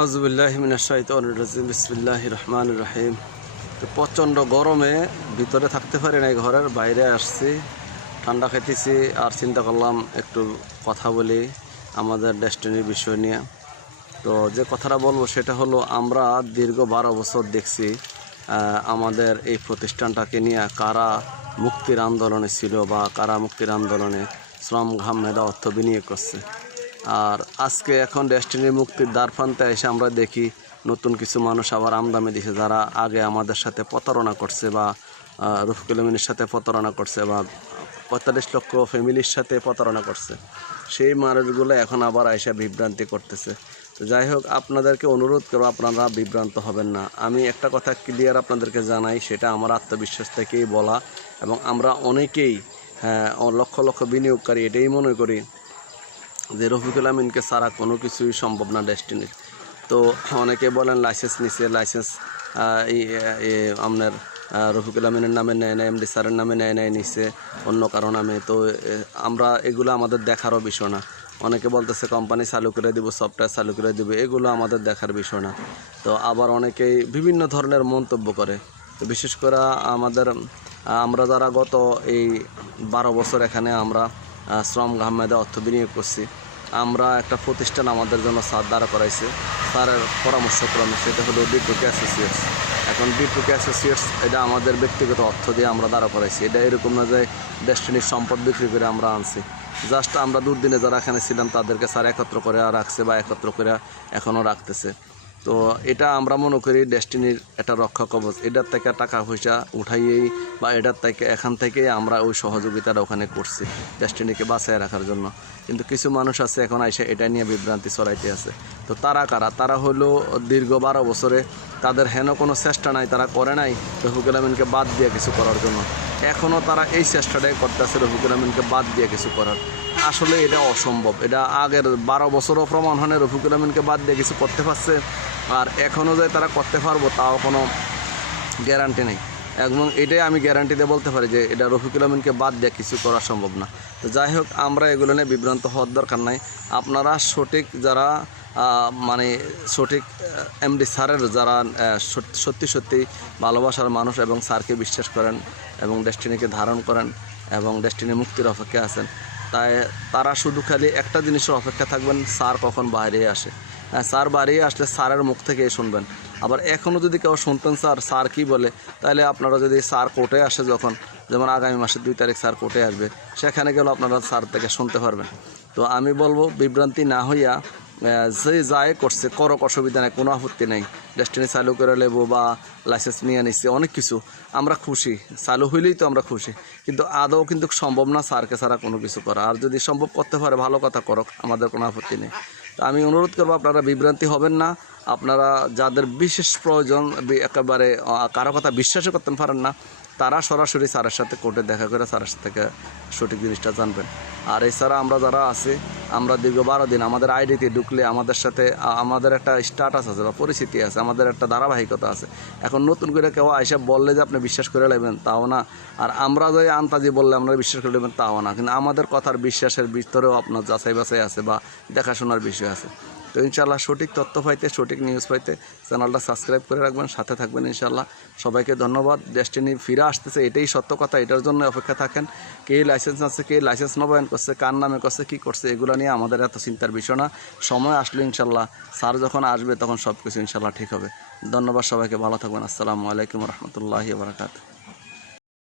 আউজুবিল্লাহিমিনাশাইতানিম বিসমিল্লাহ রহমান রহিম। তো প্রচণ্ড গরমে ভিতরে থাকতে পারি নাই, ঘরের বাইরে আসছি, ঠান্ডা খাইতেছি, আর চিন্তা করলাম একটু কথা বলি আমাদের ডেস্টিনির বিষয় নিয়ে। তো যে কথাটা বলব সেটা হলো, আমরা দীর্ঘ বারো বছর দেখছি আমাদের এই প্রতিষ্ঠানটাকে নিয়ে কারা মুক্তির আন্দোলনে ছিল বা কারা মুক্তির আন্দোলনে শ্রম ঘাম মেধা অর্থ বিনিয়োগ করছে। আর আজকে এখন ডেস্টিনির মুক্তির দ্বারপ্রান্তে এসে আমরা দেখি নতুন কিছু মানুষ আবার আমদামি দিছে যারা আগে আমাদের সাথে প্রতারণা করছে বা রফিকুল আমিনের সাথে প্রতারণা করছে বা পঁয়তাল্লিশ লক্ষ ফ্যামিলির সাথে প্রতারণা করছে। সেই মানুষগুলো এখন আবার আয়সা বিভ্রান্তি করতেছে। তো যাই হোক আপনাদেরকে অনুরোধ করব আপনারা বিভ্রান্ত হবেন না। আমি একটা কথা ক্লিয়ার আপনাদেরকে জানাই সেটা আমার আত্মবিশ্বাস থেকেই বলা এবং আমরা অনেকেই হ্যাঁ, লক্ষ লক্ষ বিনিয়োগকারী এটাই মনে করি যে রফিকুল আমিনকে ছাড়া কোনো কিছুই সম্ভব না ডেস্টিনির। তো অনেকে বলেন লাইসেন্স নিছে, লাইসেন্স আপনার রফিকুল আমিনের নামে নেয় না এমডি স্যারের নামে নেয় নেয় নিছে অন্য কারও নামে। তো আমরা এগুলো আমাদের দেখারও বিষয় না। অনেকে বলতেছে, কোম্পানি চালু করে দিব, সফটওয়্যার চালু করে দিব এগুলো আমাদের দেখার বিষয় না। তো আবার অনেকেই বিভিন্ন ধরনের মন্তব্য করে। বিশেষ করে আমাদের, আমরা যারা গত এই বারো বছর এখানে আমরা শ্রম ঘামেদা অর্থ বিনিয়োগ করছি। আমরা একটা প্রতিষ্ঠান আমাদের জন্য স্যার দ্বারা করাইছে। স্যারের পরামর্শক্রমে সেটা হলো বিটুকে অ্যাসোসিয়েটস। এখন বিটুকে অ্যাসোসিয়েটস, এটা আমাদের ব্যক্তিগত অর্থ দিয়ে আমরা দ্বারা করাইছি। এটা এরকম না যে ডেস্টিনির সম্পদ বিক্রি করে আমরা আনছি। জাস্ট আমরা দুর্দিনে যারা এখানে ছিলাম, তাদেরকে স্যার একত্র করে রাখছে বা একত্র করে এখনও রাখতেছে। তো এটা আমরা মনে করি ডেস্টিনির একটা রক্ষা কবচ। এটার থেকে টাকা পয়সা উঠাইয়েই বা এটার থেকে এখান থেকেই আমরা ওই সহযোগিতাটা ওখানে করছি ডেস্টিনিকে বাঁচায় রাখার জন্য। কিন্তু কিছু মানুষ আছে এখন এসে এটা নিয়ে বিভ্রান্তি ছড়াইতে আছে। তো তারা কারা? তারা হলো দীর্ঘ বারো বছরে তাদের হেন কোনো চেষ্টা নাই, তারা করে নাই রফিকুল আমিনকে বাদ দিয়ে কিছু করার জন্য। এখনও তারা এই চেষ্টাটাই করতেছে রফিকুল আমিনকে বাদ দিয়ে কিছু করার। আসলে এটা অসম্ভব। এটা আগের বারো বছরও প্রমাণ হয় না রফিকুল আমিনকে বাদ দিয়ে কিছু করতে পারছে। আর এখনও যে তারা করতে পারব তাও কোনো গ্যারান্টি নেই। এবং এটাই আমি গ্যারান্টি দিয়ে বলতে পারি যে এটা রফিকুল আমিনকে বাদ দিয়ে কিছু করা সম্ভব না। তো যাই হোক, আমরা এগুলো নিয়ে বিভ্রান্ত হওয়ার দরকার নাই। আপনারা সঠিক যারা মানে সঠিক এমডি স্যারের যারা সত্যি সত্যি ভালোবাসার মানুষ এবং স্যারকে বিশ্বাস করেন এবং ডেস্টিনিকে ধারণ করেন এবং ডেস্টিনি মুক্তির অপেক্ষায় আছেন, তাই তারা শুধু খালি একটা জিনিসের অপেক্ষা থাকবেন, স্যার কখন বাইরে আসে। স্যার বাড়ি আসলে স্যারের মুখ থেকেই শুনবেন। আবার এখনও যদি কেউ শুনতেন স্যার স্যার কি বলে, তাহলে আপনারা যদি স্যার কোর্টে আসে যখন, যেমন আগামী মাসের দুই তারিখ স্যার কোর্টে আসবে, সেখানে গেলেও আপনারা স্যার থেকে শুনতে পারবেন। তো আমি বলব, বিভ্রান্তি না হইয়া যে যায় করছে, করক, অসুবিধা নেই, কোনো আপত্তি নেই। ডেস্টিনি চালু করে নেব বা লাইসেন্স নিয়ে নিচ্ছে অনেক কিছু। আমরা খুশি। চালু হইলেই তো আমরা খুশি। কিন্তু আদৌ কিন্তু সম্ভব না স্যারকে ছাড়া কোনো কিছু করা। আর যদি সম্ভব করতে পারে, ভালো কথা করক, আমাদের কোনো আপত্তি নেই। তো আমি অনুরোধ করব, আপনারা বিভ্রান্তি হবেন না। আপনারা যাদের বিশেষ প্রয়োজন, একেবারে কারও কথা বিশ্বাসও করতে পারেন না। তারা সরাসরি স্যারের সাথে কোর্টে দেখা করে স্যারের থেকে সঠিক জিনিসটা জানবেন। আর এছাড়া আমরা যারা আছি, আমরা দীর্ঘ বারো দিন আমাদের আইডিতে ঢুকলে আমাদের সাথে আমাদের একটা স্ট্যাটাস আছে বা পরিস্থিতি আছে, আমাদের একটা ধারাবাহিকতা আছে। এখন নতুন করে কেউ আইসা বললে যে আপনি বিশ্বাস করে নেবেন, তাও না। আর আমরা যে আন্তাজি বললে আমরা বিশ্বাস করে নেবেন, তাও না। কিন্তু আমাদের কথার বিশ্বাসের ভিতরেও আপনার যাচাই বাছাই আছে বা দেখাশোনার বিষয় আছে। তো ইনশাল্লাহ সঠিক তথ্য পাইতে, সঠিক নিউজ পাইতে চ্যানেলটা সাবস্ক্রাইব করে রাখবেন, সাথে থাকবেন ইনশাল্লাহ সবাইকে ধন্যবাদ। ডেস্টিনি ফিরে আসতেছে, এটাই সত্য কথা, এটার জন্য অপেক্ষা থাকেন। কে লাইসেন্স আছে, কে লাইসেন্স নবায়ন করছে, কার নামে করছে, কী করছে, এগুলো নিয়ে আমাদের এত চিন্তার বিষয় না। সময় আসলে ইনশাল্লাহ স্যার যখন আসবে তখন সব কিছু ইনশাল্লাহ ঠিক হবে। ধন্যবাদ সবাইকে, ভালো থাকবেন। আসসালামু আলাইকুম রহমতুল্লাহি বারকাত